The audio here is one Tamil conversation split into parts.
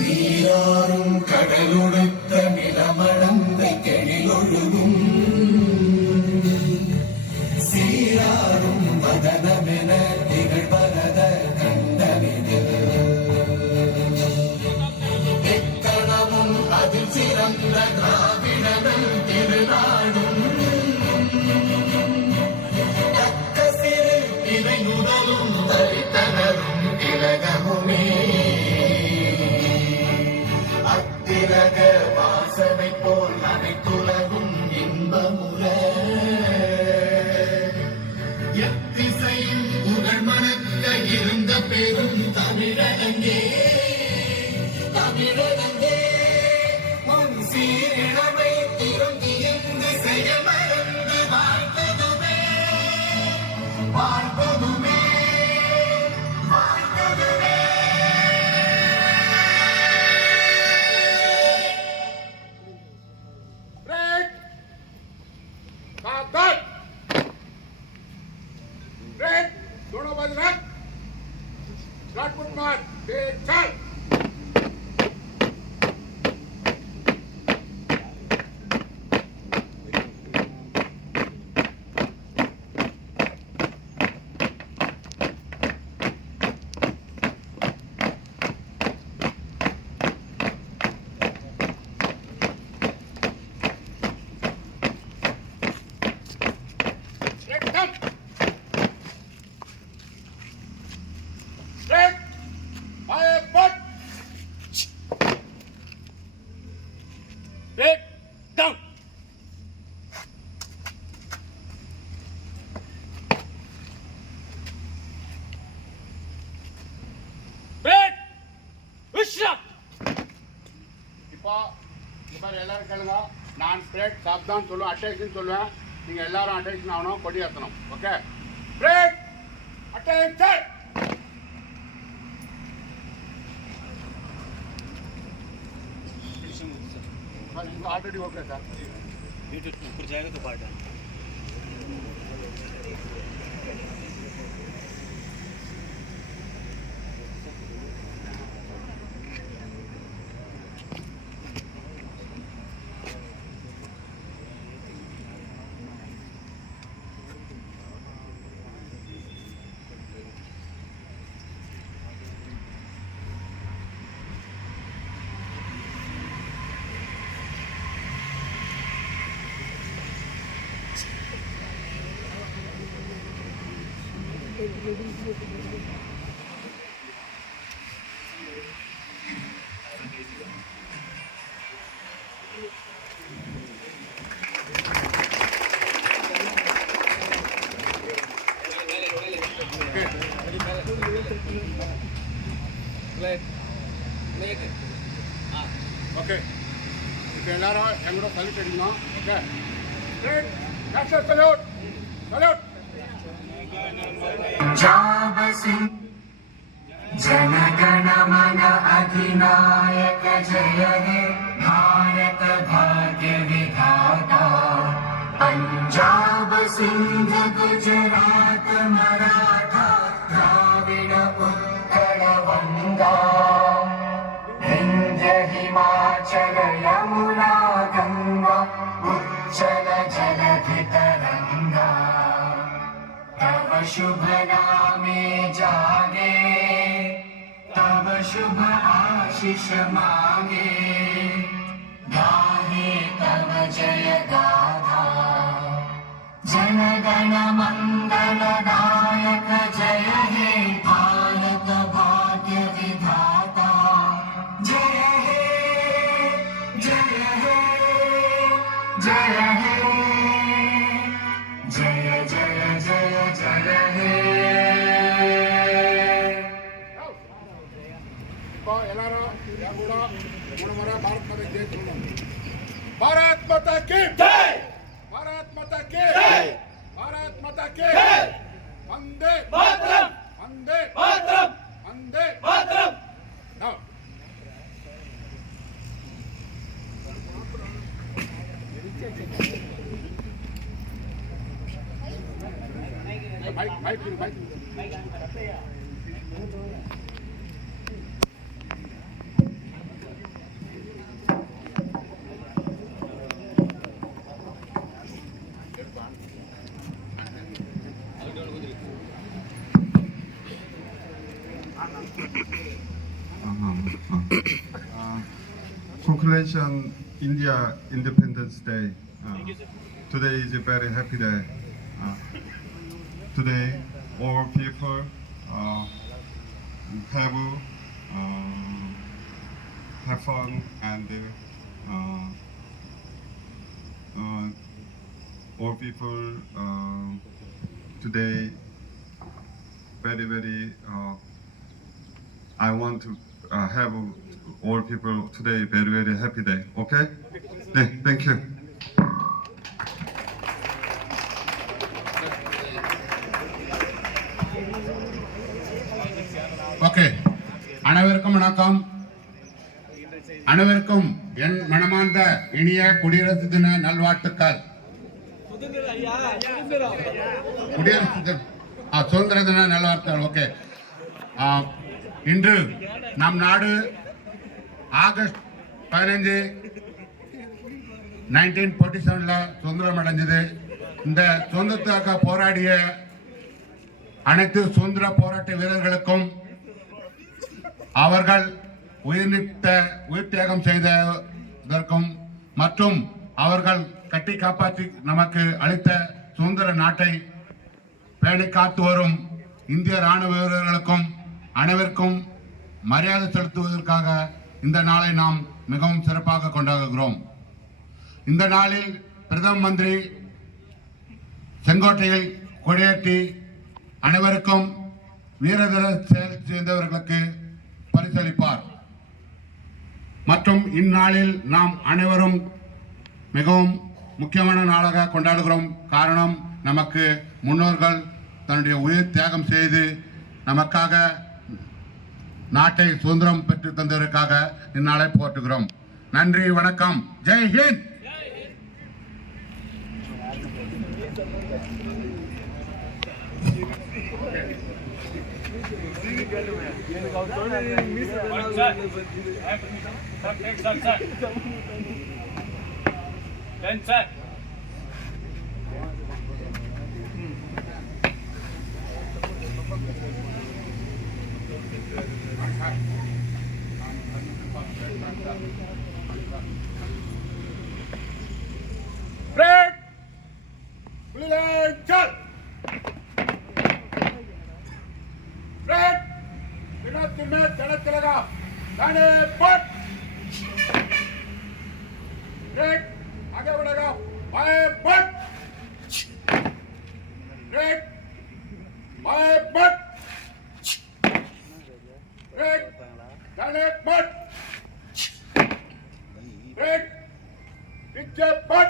நீராறும் கடலொடுத்த நிலமடந்தை கெழிலொழுகும் சீராறும் வதனமென திகழ்வரத கண்டனிதில் எக்கணமும் அதில் சிறந்த திராவிடனும் திருநாடும் தக்க சிறு இதை முதலும் தரித்தனரும் திலகமுமே திலக வாசனை போல் அனைத்துலகும் இன்பமுற எத்திசையும் புகழ் மணக்க இருந்த பெரும் தமிழனங்கே தமிழனங்கே உன் சீரிழமை திரும்பி என்று செய்ய மறந்து வாழ்ந்ததுமே வாழ்ந்ததுமே வாழ்ந்ததுமே. दोनों बंद रख शॉट पुट मार चल down. Break. Push-up. இப்போ எல்லாரும் கேளுங்க. நான் ஸ்ப்ரெட் சாப்தான் சொல்லுவேன், அட்டென்ஷன் சொல்லுவேன். நீங்க எல்லாரும் அட்டென்ஷன் ஆகணும், கொடி ஏற்றணும். Okay? Break. Attention. Already okay sir ऊपर जाएगा तो पार्ट है ओके எல்லாரும் எங்களோட சல்யூட் அடிக்கணும். Okay national salute salute. जनगण मन अधिनायक जय हे भारत भाग्य विधाता पंजाब सिंध गुजरात मराठा द्राविड उत्कल वंगा विंध्य हिमाचल यमुना गंगा उच्चल जलधि तरंगा तव शुभ नामे जागे तव शुभ आशीष मांगे गाहे तव जय गाथा जनगण मंगल दायक जय हे भारत भाग्य विधाता जय हे जय हे जय हे जय जय जय जय हे भारत माता की जय, भारत माता की जय, भारत माता की जय, Vande Mataram, Vande Mataram, Vande Mataram. Now. Mic. Congratulations, India Independence Day. Today is a very happy day. Today, all people have fun and all people today very I want to have all people today very happy day. Okay? Thank you. Okay, அனைவருக்கும் வணக்கம். அனைவருக்கும் என் மனமார்ந்த இனிய குடியரசு தின நல்வாழ்த்துக்கள். சுதந்திர தின நல்வாழ்த்துக்கள். ஓகே, இன்று நம் நாடு ஆகஸ்ட் 15 1947 சுதந்திரம் அடைஞ்சது. இந்த சுதந்திரத்துக்காக போராடிய அனைத்து சுதந்திர போராட்ட வீரர்களுக்கும் அவர்கள் உயிர் தியாகம் செய்ததற்கும் மற்றும் அவர்கள் கட்டி காப்பாற்றி நமக்கு அளித்த சுதந்திர நாட்டை பேணி காத்து வரும் இந்திய ராணுவ வீரர்களுக்கும் அனைவருக்கும் மரியாதை செலுத்துவதற்காக இந்த நாளை நாம் மிகவும் சிறப்பாக கொண்டாடுகிறோம். இந்த நாளில் பிரதம மந்திரி செங்கோட்டையில் கொடியேற்றி அனைவருக்கும் வீரதீர செயல் செய்தவர்களுக்கு பரிசளிப்பார். மற்றும் இந்நாளில் நாம் அனைவரும் மிகவும் முக்கியமான நாளாக கொண்டாடுகிறோம். காரணம், நமக்கு முன்னோர்கள் தன்னுடைய உயிர் தியாகம் செய்து நமக்காக நாட்டை சுதந்திரம் பெற்று தந்ததற்காக இந்நாளை போற்றுகிறோம். நன்றி, வணக்கம், Jai Hind. Break! Villager! Break! Vinod में चढ़ चलेगा दाने पट ब्रेक आगे बढ़ेगा बाएं पट ब्रेक बाएं पट ब्रेक दाने पट ब्रेक पीछे पट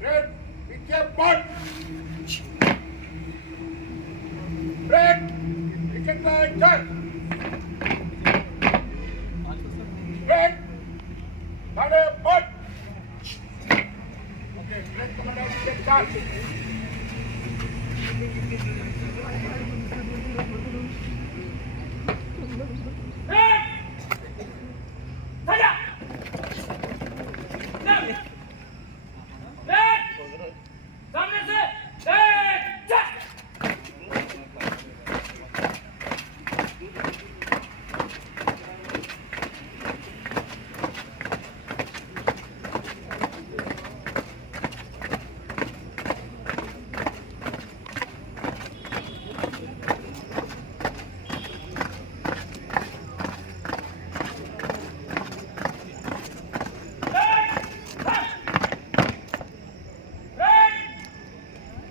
ब्रेक पीछे पट break wicket line turn break दाने पट okay break commander wicket turn break